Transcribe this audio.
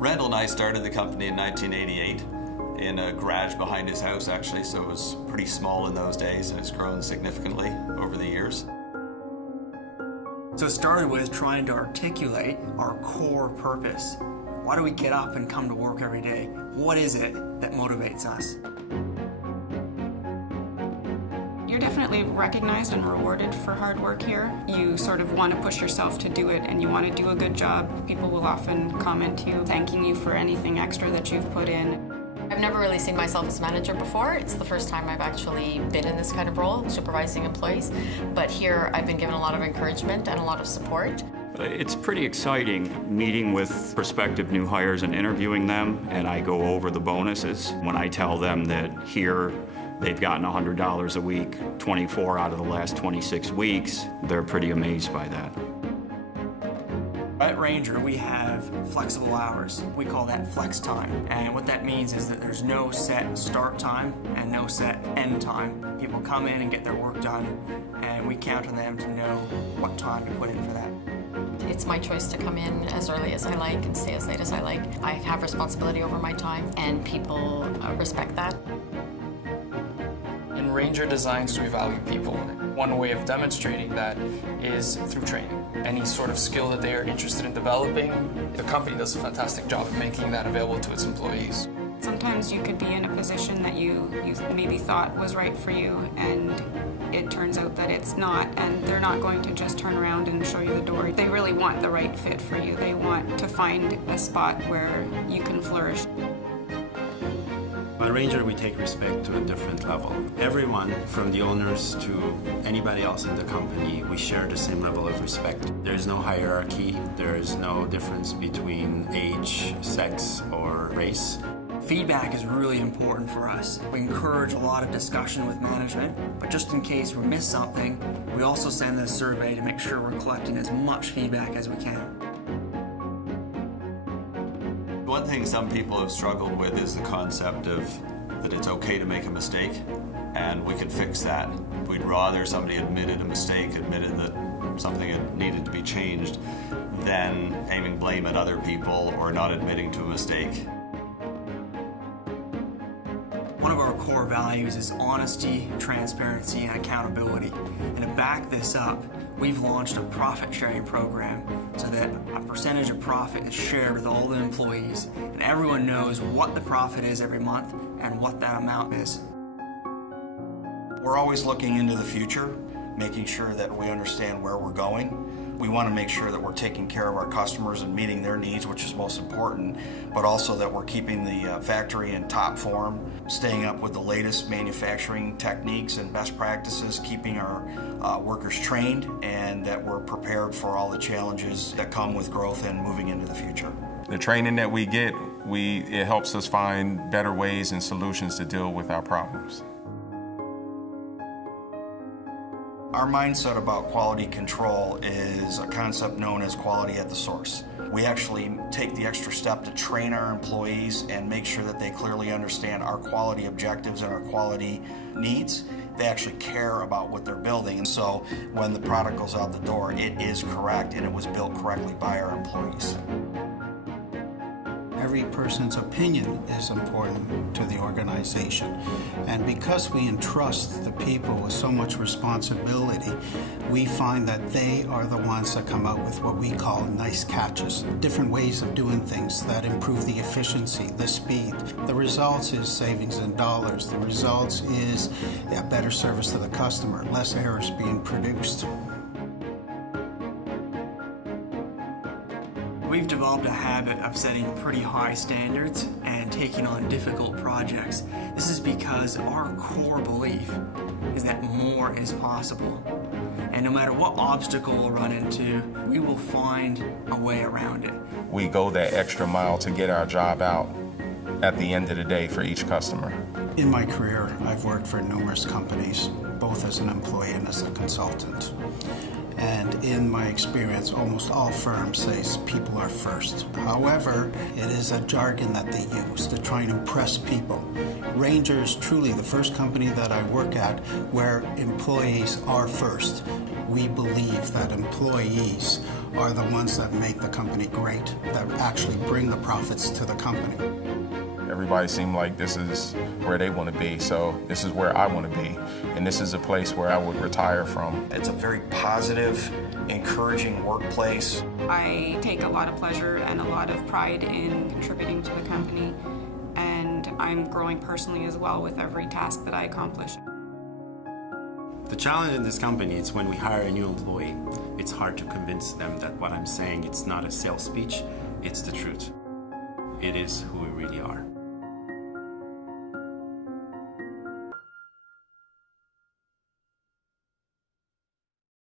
Randall and I started the company in 1988 in a garage behind his house, actually, so it was pretty small in those days, and it's grown significantly over the years. So it started with trying to articulate our core purpose. Why do we get up and come to work every day? What is it that motivates us? You're definitely recognized and rewarded for hard work here. You sort of want to push yourself to do it, and you want to do a good job. People will often comment to you, thanking you for anything extra that you've put in. I've never really seen myself as a manager before. It's the first time I've actually been in this kind of role, supervising employees. But here I've been given a lot of encouragement and a lot of support. It's pretty exciting meeting with prospective new hires and interviewing them, and I go over the bonuses. When I tell them that here they've gotten $100 a week, 24 out of the last 26 weeks, they're pretty amazed by that. At Ranger, we have flexible hours. We call that flex time. And what that means is that there's no set start time and no set end time. People come in and get their work done, and we count on them to know what time to put in for that. It's my choice to come in as early as I like and stay as late as I like. I have responsibility over my time, and people respect that. In Ranger Designs, we value people. One way of demonstrating that is through training. Any sort of skill that they are interested in developing, the company does a fantastic job of making that available to its employees. Sometimes you could be in a position that you maybe thought was right for you, and it turns out that it's not, and they're not going to just turn around and show you the door. They really want the right fit for you. They want to find a spot where you can flourish. At Ranger, we take respect to a different level. Everyone, from the owners to anybody else in the company, we share the same level of respect. There is no hierarchy. There is no difference between age, sex, or race. Feedback is really important for us. We encourage a lot of discussion with management, but just in case we miss something, we also send a survey to make sure we're collecting as much feedback as we can. One thing some people have struggled with is the concept of that it's okay to make a mistake, and we can fix that. We'd rather somebody admitted a mistake, admitted that something had needed to be changed, than aiming blame at other people or not admitting to a mistake. One of our core values is honesty, transparency, and accountability. And to back this up, we've launched a profit-sharing program so that a percentage of profit is shared with all the employees, and everyone knows what the profit is every month and what that amount is. We're always looking into the future, making sure that we understand where we're going. We want to make sure that we're taking care of our customers and meeting their needs, which is most important, but also that we're keeping the factory in top form, staying up with the latest manufacturing techniques and best practices, keeping our workers trained, and that we're prepared for all the challenges that come with growth and moving into the future. The training that we get, it helps us find better ways and solutions to deal with our problems. Our mindset about quality control is a concept known as quality at the source. We actually take the extra step to train our employees and make sure that they clearly understand our quality objectives and our quality needs. They actually care about what they're building, and so when the product goes out the door, it is correct and it was built correctly by our employees. Every person's opinion is important to the organization. And because we entrust the people with so much responsibility, we find that they are the ones that come out with what we call nice catches, different ways of doing things that improve the efficiency, the speed. The results is savings in dollars. The results is a better service to the customer, less errors being produced. We've developed a habit of setting pretty high standards and taking on difficult projects. This is because our core belief is that more is possible. And no matter what obstacle we'll run into, we will find a way around it. We go that extra mile to get our job out at the end of the day for each customer. In my career, I've worked for numerous companies, both as an employee and as a consultant. And in my experience, almost all firms say people are first. However, it is a jargon that they use to try and impress people. Ranger is truly the first company that I work at where employees are first. We believe that employees are the ones that make the company great, that actually bring the profits to the company. Everybody seemed like this is where they want to be, so this is where I want to be, and this is a place where I would retire from. It's a very positive, encouraging workplace. I take a lot of pleasure and a lot of pride in contributing to the company, and I'm growing personally as well with every task that I accomplish. The challenge in this company is when we hire a new employee, it's hard to convince them that what I'm saying, it's not a sales speech, it's the truth. It is who we really are.